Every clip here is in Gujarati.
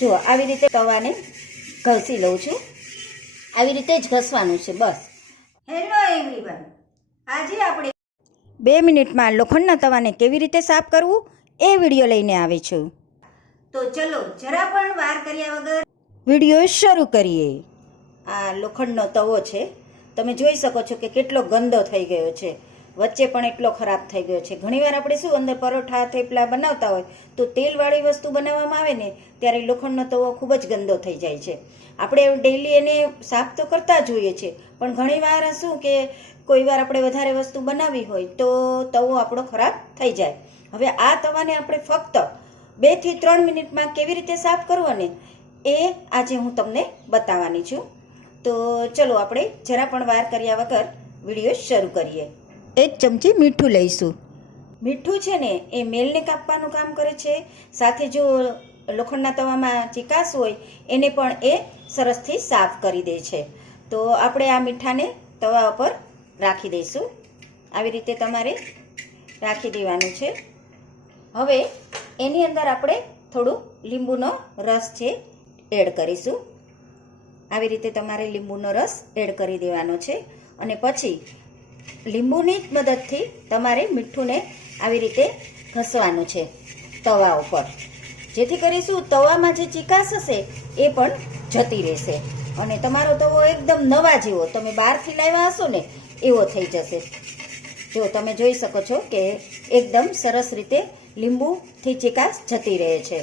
જો આવી રીતે તવાને ઘસી લઉં છું. આવી રીતે જ ઘસવાનું છે બસ. હેલો એવરીવન, આજે આપણે 2 મિનિટમાં લોખંડના તવાને કેવી રીતે સાફ કરવું એ વિડીયો લઈને આવી છું. તો ચલો જરા પણ વાર કર્યા વગર વિડીયો શરૂ કરીએ. આ લોખંડનો તવો છે, તમે જોઈ શકો છો કે કેટલો ગંદો થઈ ગયો છે, વચ્ચે પણ એટલો ખરાબ થઈ ગયો છે. ઘણીવાર આપણે શું અંદર પરોઠા થેપલા બનાવતા હોય તો તેલવાળી વસ્તુ બનાવવામાં આવે ને ત્યારે લોખંડનો તવો ખૂબ જ ગંદો થઈ જાય છે. આપણે ડેઈલી એને સાફ તો કરતા જ હોઈએ છીએ, પણ ઘણીવાર શું કે કોઈ વાર આપણે વધારે વસ્તુ બનાવી હોય તો તવો આપણો ખરાબ થઈ જાય. હવે આ તવાને આપણે ફક્ત 2 થી 3 મિનિટમાં કેવી રીતે સાફ કરવો ને એ આજે હું તમને બતાવવાની છું. તો ચલો આપણે જરા પણ વાર કર્યા વગર વિડીયો શરૂ કરીએ. 1 ચમચી મીઠું લઈશું. મીઠું છે ને એ મેલને કાપવાનું કામ કરે છે, સાથે જો લોખંડના તવામાં ચિકાસ હોય એને પણ એ સરસથી સાફ કરી દે છે. તો આપણે આ મીઠાને તવા ઉપર રાખી દઈશું. આવી રીતે તમારે રાખી દેવાનું છે. હવે એની અંદર આપણે થોડું લીંબુનો રસ છે એડ કરીશું. આવી રીતે તમારે લીંબુનો રસ એડ કરી દેવાનો છે અને પછી લીંબુની જ મદદથી તમારે મીઠુંને આવી રીતે ઘસવાનું છે તવા ઉપર, જેથી કરીશું તવામાં જે ચિકાસ હશે એ પણ જતી રહેશે અને તમારો તવો એકદમ નવા જેવો તમે બહારથી લાવ્યા હશો ને એવો થઈ જશે. જો તમે જોઈ શકો છો કે એકદમ સરસ રીતે લીંબુથી ચિકાસ જતી રહે છે.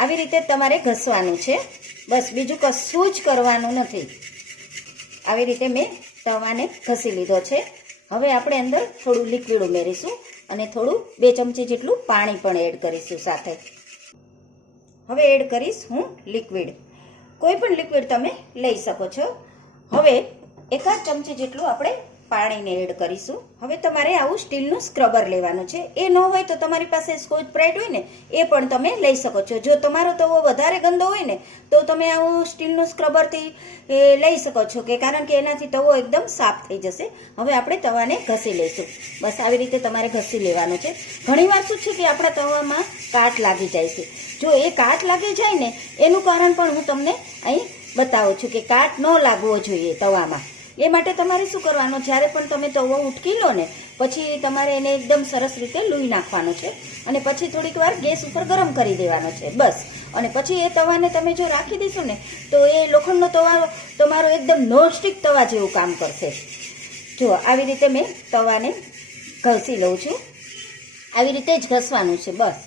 આવી રીતે તમારે ઘસવાનું છે બસ, બીજું કશું જ કરવાનું નથી. આવી રીતે મેં તવાને ઘસી લીધો છે. હવે આપણે અંદર થોડું લિક્વિડ ઉમેરીશું અને થોડું 2 ચમચી જેટલું પાણી પણ એડ કરીશું સાથે. હવે એડ કરીશ હું લિક્વિડ. કોઈ પણ લિક્વિડ તમે લઈ શકો છો. હવે 1 ચમચી જેટલું આપણે પાણીને એડ કરીશું. હવે તમારે આવું સ્ટીલનું સ્ક્રબર લેવાનું છે. એ ન હોય તો તમારી પાસે સ્કોચ બ્રાઇટ હોય ને એ પણ તમે લઈ શકો છો. જો તમારો તવો વધારે ગંદો હોય ને તો તમે આવું સ્ટીલનું સ્ક્રબરથી લઈ શકો છો, કે કારણ કે એનાથી તવો એકદમ સાફ થઈ જશે. હવે આપણે તવાને ઘસી લઈશું. બસ આવી રીતે તમારે ઘસી લેવાનું છે. ઘણીવાર શું છે કે આપણા તવામાં કાટ લાગી જાય છે. જો એ કાટ લાગી જાય ને એનું કારણ પણ હું તમને અહીં બતાવું છું કે કાટ ન લાગવો જોઈએ તવામાં. એ માટે તમારે શું કરવાનું, જ્યારે પણ તમે તવો ઉટકી લો ને પછી તમારે એને એકદમ સરસ રીતે લૂઈ નાખવાનો છે અને પછી થોડીક વાર ગેસ ઉપર ગરમ કરી દેવાનો છે બસ. અને પછી એ તવાને તમે જો રાખી દઈશું ને તો એ લોખંડનો તવા તમારો એકદમ નોનસ્ટિક તવા જેવું કામ કરશે. જો આવી રીતે મેં તવાને ઘસી લઉં છું. આવી રીતે જ ઘસવાનું છે બસ.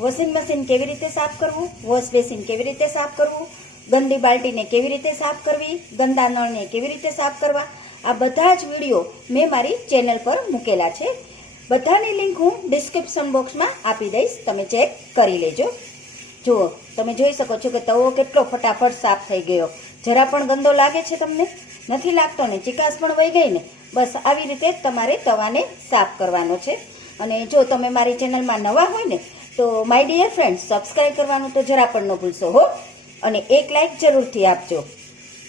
વોશિંગ મશીન કેવી રીતે સાફ કરવું, વોશ બેસિન કેવી રીતે સાફ કરવું, ગંદી બાલ્ટીને કેવી રીતે સાફ કરવી, ગંદા નળને કેવી રીતે સાફ કરવા, આ બધા જ વિડીયો મેં મારી ચેનલ પર મૂકેલા છે. બધાની લિંક હું ડિસ્ક્રિપ્શન બોક્સમાં આપી દઈશ, તમે ચેક કરી લેજો. જુઓ તમે જોઈ શકો છો કે તવો કેટલો ફટાફટ સાફ થઈ ગયો. જરા પણ ગંદો લાગે છે તમને? નથી લાગતો ને? ચિકાસ પણ વહી ગઈ ને? બસ આવી રીતે તમારે તવાને સાફ કરવાનો છે. અને જો તમે મારી ચેનલમાં નવા હોય ને તો માય ડિયર ફ્રેન્ડ્સ, સબસ્ક્રાઈબ કરવાનું તો જરા પણ ન ભૂલશો હો, અને 1 લાઈક જરૂરથી આપજો.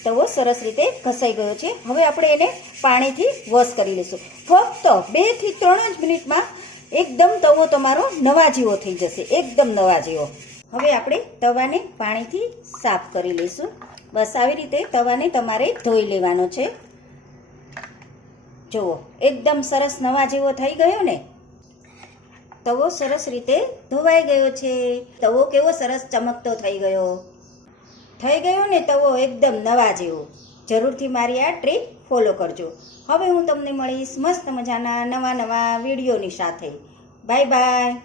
તવો સરસ રીતે ઘસાઈ ગયો છે. હવે આપણે એને પાણીથી વોશ કરી લઈશું. ફક્ત 2 થી 3 જ મિનિટમાં એકદમ તવો તમારો નવા જેવો થઈ જશે, એકદમ નવા જેવો. હવે આપણે તવાને પાણીથી સાફ કરી લઈશું. બસ આવી રીતે તવાને તમારે ધોઈ લેવાનો છે. જુઓ એકદમ સરસ નવા જેવો થઈ ગયો ને. તવો સરસ રીતે ધોવાઈ ગયો છે. તવો કેવો સરસ ચમકતો થઈ ગયો ને તવો એકદમ નવા જેવો. જરૂરથી મારી આ ટ્રીક ફોલો કરજો. હવે હું તમને મળીશ મસ્ત મજાના નવા વિડીયોની સાથે. Bye bye.